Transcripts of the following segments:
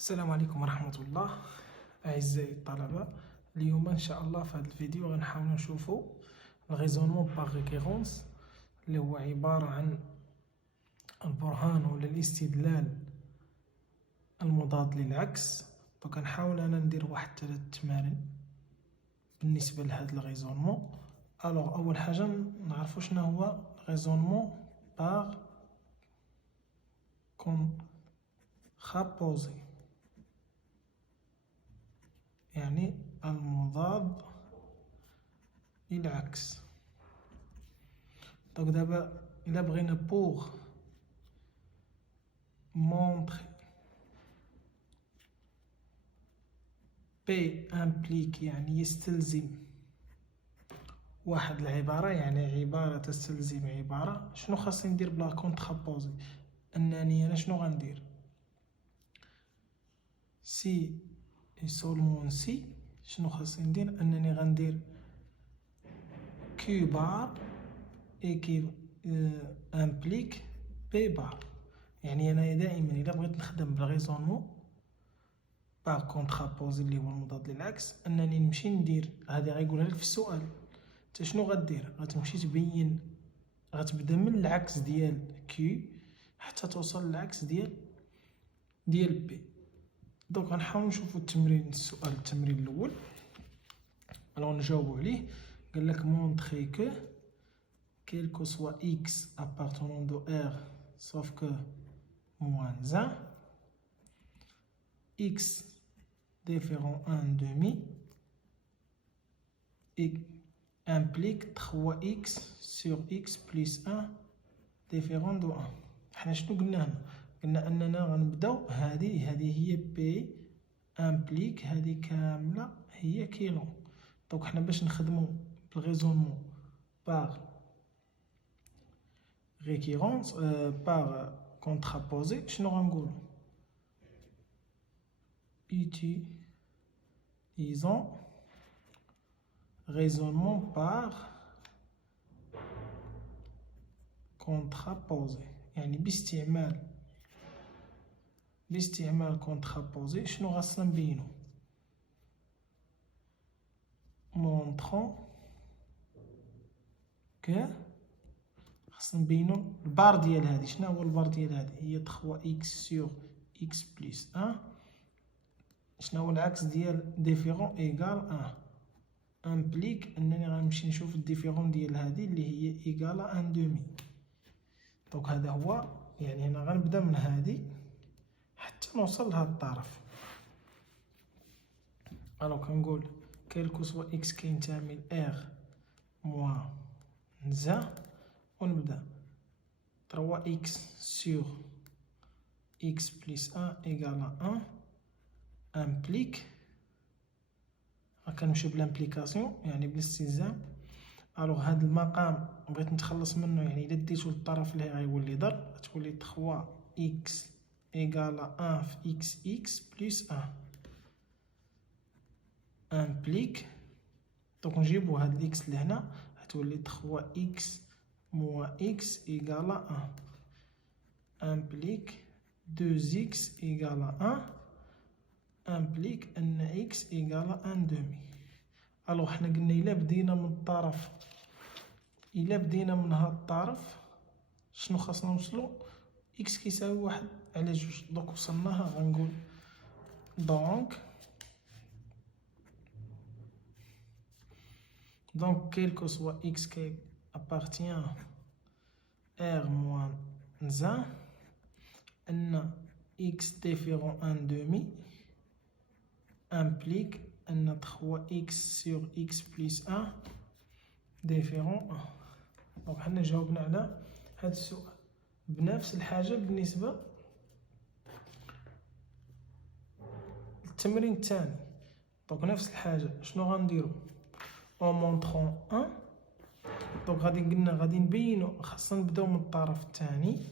السلام عليكم ورحمة الله. أعزائي الطلبة، اليوم إن شاء الله في هذا الفيديو غنحاولو نشوفو الغيزونمون باغ ريكيرونس اللي هو عبارة عن البرهان ولا الاستدلال المضاد للعكس. دونك غنحاول أنا ندير واحد 3 تمارين بالنسبة لهذا الغيزونمون. ألوغ أول حاجة نعرفو شنو هو الغيزونمون باغ كونترابوزي، يعني المضاد للعكس. دونك دابا إلا بغينا بوغ مونطخي بي امبليك يعني يستلزم واحد العبارة، يعني عبارة تستلزم عبارة، شنو خاصني ندير بلا كونترابوزي؟ أنني أنا شنو غندير؟ سي اي سولمون سي شنو خاصني ندير؟ أنني غندير كيو بار إيكي امبليك بي بار. يعني أنا دائما إلا بغيت نخدم بالغيزونمون باغ كونترابوزي اللي هو المضاد للعكس، أنني نمشي ندير هذه غيقولها لك في السؤال. انت شنو غدير؟ غتمشي تبين، غتبدا من العكس ديال كيو حتى توصل للعكس ديال بي. دونك غنحاول نشوفو التمرين السؤال التمرين الاول. الوغ نجاوبو عليه. قال لك مونطخي كو quel que soit x appartenant de R sauf que moins 1, x différent 1 demi implique 3x sur x plus 1 différent de 1. حنا شنو قلنا هنا؟ قلنا أننا غنبداو هذه هي بي امبليك، هذه كاملة هي كيلو. دونك حنا باش نخدمو بالغيزونمون باغ ريكيرونس باغ كونترابوزي شنو غنقولو؟ utilisons raisonnement par contraposé، يعني باستعمال كونترابوزي شنو غاصنا نبينو؟ مونطخون كو خاصنا نبينو البار ديال هادي. شنو هو البار ديال هادي؟ هي 3x سور x بلس 1. شنو هو العكس ديال ديفيرون ايكال 1؟ امبليك انني غنمشي نشوف الديفيرون ديال هادي اللي هي ايكال 1 دومي. دونك هذا هو، يعني هنا غنبدا من هادي حتى نوصل لهاد الطرف. الوغ كنقول كيلكو سوا اكس كينتمي ل ار موان زا، ونبدا 3x سور x بلس 1 ايكال 1 امبليك. كنمشي بلامبليكاسيون يعني بالاستلزام. الوغ هاد المقام بغيت نتخلص منه، يعني الا ديتو للطرف اللي غيولي ضرب غتولي 3x ايكال 1 في x بلس 1 امبليك. دونك نجيبو هاد الاكس لهنا غتولي 3x موان x ايكال 1 امبليك 2x ايكال 1 امبليك ان x ايكال 1 دومي. الوغ حنا قلنا الا بدينا من الطرف، الا بدينا من هاد الطرف شنو خاصنا نوصلو؟ x كيساوي 1 على 2. دونك وصلناها غنقول donc quel que soit x qui appartient r moins 1 ان x différent 1 demi implique ان 3x sur x plus 1 différent 1. دونك حنا جاوبنا على هذا السؤال. بنفس الحاجة بالنسبة للتمرين الثاني. دونك نفس الحاجة شنو غنديرو؟ en montrant 1. دونك غادي نبينو، خاصنا نبداو من الطرف الثاني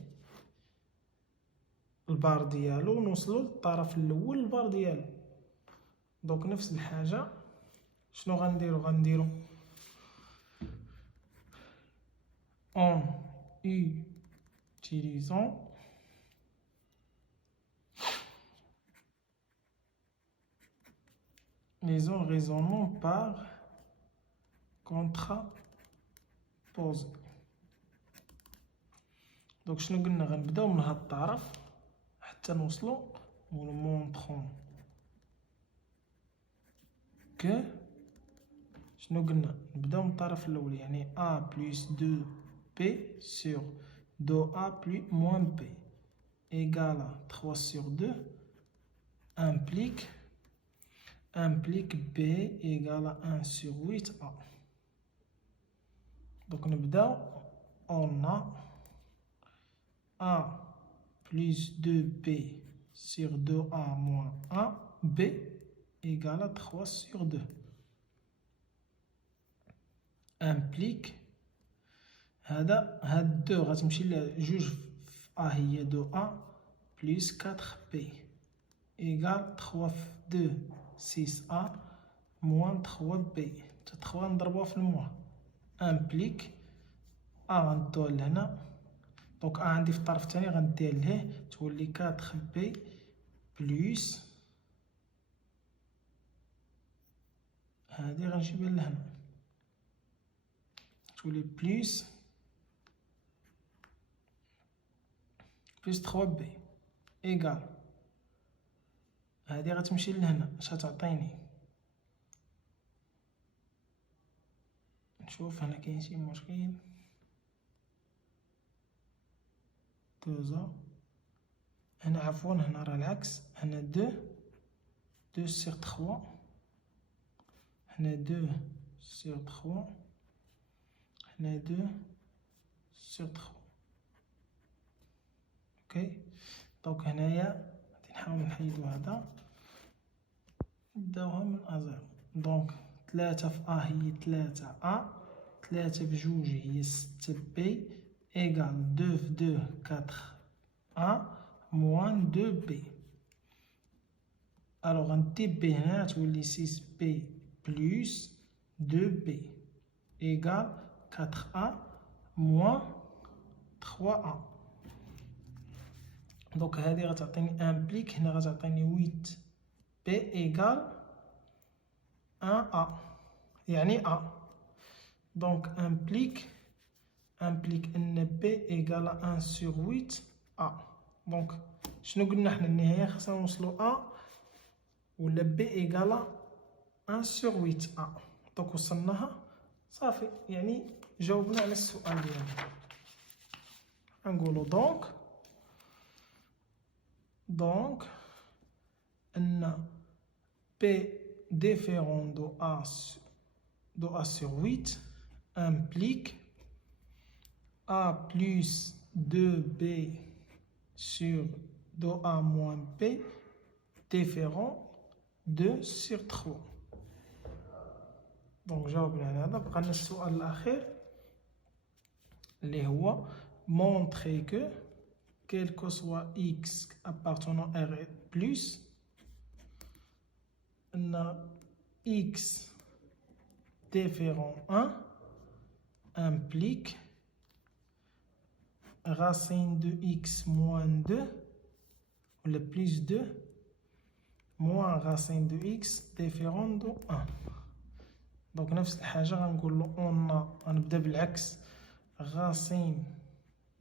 البار ديالو ونوصلو للطرف الاول البار ديالو. دونك نفس الحاجة شنو غنديرو en utilisant maison raisonnant par contraposé. دونك شنو قلنا؟ غنبداو من هاد الطرف حتى نوصلو montrons que شنو قلنا؟ نبداو من الطرف الاول، يعني a plus 2p sur 2a plus moins p égale à 3 sur 2 implique b égale à 1 sur 8a. Donc نبداو on a a plus 2p sur 2a moins 1 b égale à 3 sur 2 implique هاد 2 غتمشي لجوج في a هي 2a plus 4p égale 3 في 2 6a moins 3b 3 نضربوها في الموا implique a غندوها لهنا. دونك عندي في الطرف الثاني غنديها لهيه تولي 4b بلس هادي غنجيبها لهنا تولي بلس 3b ايكال هادي غتمشي لهنا. اش غتعطيني؟ نشوف هنا كاين شي مشكل. هنا عفوا هنا راه العكس، هنا 2 sur 3 هنا 2 sur 3 هنا 2 sur 3 اوكي. دونك هنايا غادي نحاول نحيدو هذا نبداوها من ازيرو. دونك 3 في ا هي 3a 3 في جوج هي 6b égal 2 في 2 4a moins 2b. alors غندي b هنا تولي 6b plus 2b égal 4a moins 3a. دونك هذه غتعطيني امبليك هنا غتعطيني 8b égal 1a يعني a. دونك امبليك ان b égal 1 sur 8a. دونك شنو قلنا حنا النهايه خاصنا نوصلو a ولا b égal 1 sur 8a. دونك وصلناها صافي، يعني جاوبنا على السؤال ديالنا. نقولو دونك ان p différent de a sur 8 implique a plus 2b sur 2a moins p différent 2 sur 3. دونك جاوبنا على هذا. بقى لنا السؤال الاخير اللي هو montrer que quel que soit x appartenant à R plus ان x différent 1 implique racine de x moins 2 ou le plus 2 moins racine de x différent de 1. دونك نفس الحاجة غنقول له غنبدا بالعكس racine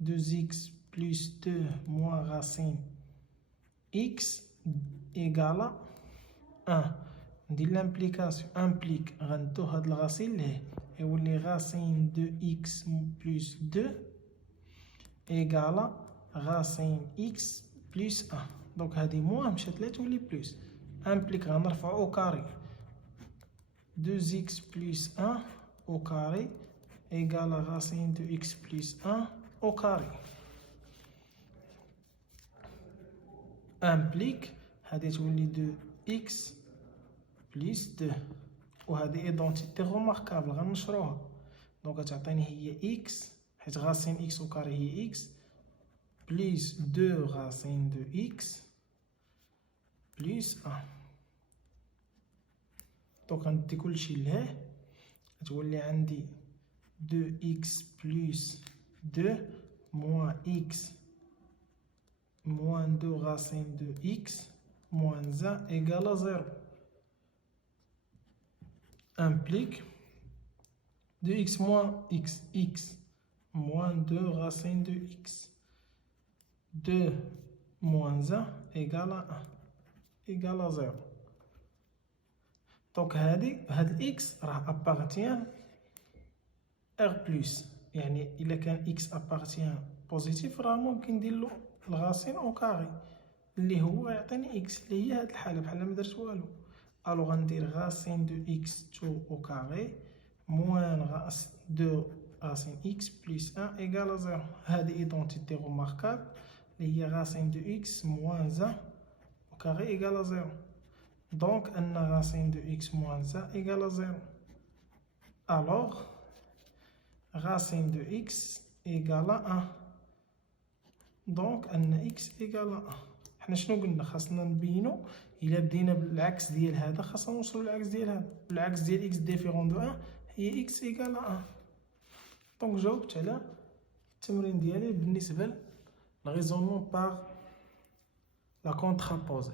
de x plus 2 moins racine x égale 1. ندير l'implication implique غندو هاد الغاسين ليه يولي racine de x plus 2 égale racine x plus 1. دونك هادي موان مشات لها تولي بلس implique غنرفعو au carré 2x plus 1 au carré égale racine de x plus 1 au carré. implique هادي تولي 2x plus 2 وهذه ايدونتيتي روماركابل غنشروها. دونك غتعطيني هي x حيت غاسين x او كاري هي x بليس 2 غاسين دو x بليس 1. دونك غندي كلشي لهيه غتولي عندي 2x بليس 2 موان x موان 2 غاسين دو x موان 1 ايكالا 0. implique de x moins x, x moins 2 racine de x. 2 moins 1 égale à 1 égale à 0. Donc هاد x راه appartient R plus، يعني إلا كان x appartient positif راه ممكن ندير له الغاسين أو كاري اللي هو يعطيني x اللي هي هاد الحالة بحال ما درت والو. ألو غندير غاسين دو x تو أو كاري موان 2 غاسين x بلس 1 إيكال 0. هادي إيدونتيتي غوماركابل اللي هي غاسين دو x موان 1 أو كاري إيكال 0. دونك أن غاسين دو x موان 1 إيكال 0. ألوغ غاسين دو x إيكال 1. دونك أن x إيكال 1. حنا شنو قلنا؟ خاصنا نبينو إلا بدينا بالعكس ديال هذا خاصنا نوصلو للعكس ديال هذا. بالعكس ديال x ديفيرون دو 1 هي x إيكال 1. دونك جاوبت على التمرين ديالي بالنسبة للغيزونمون باغ لا كونترابوزي.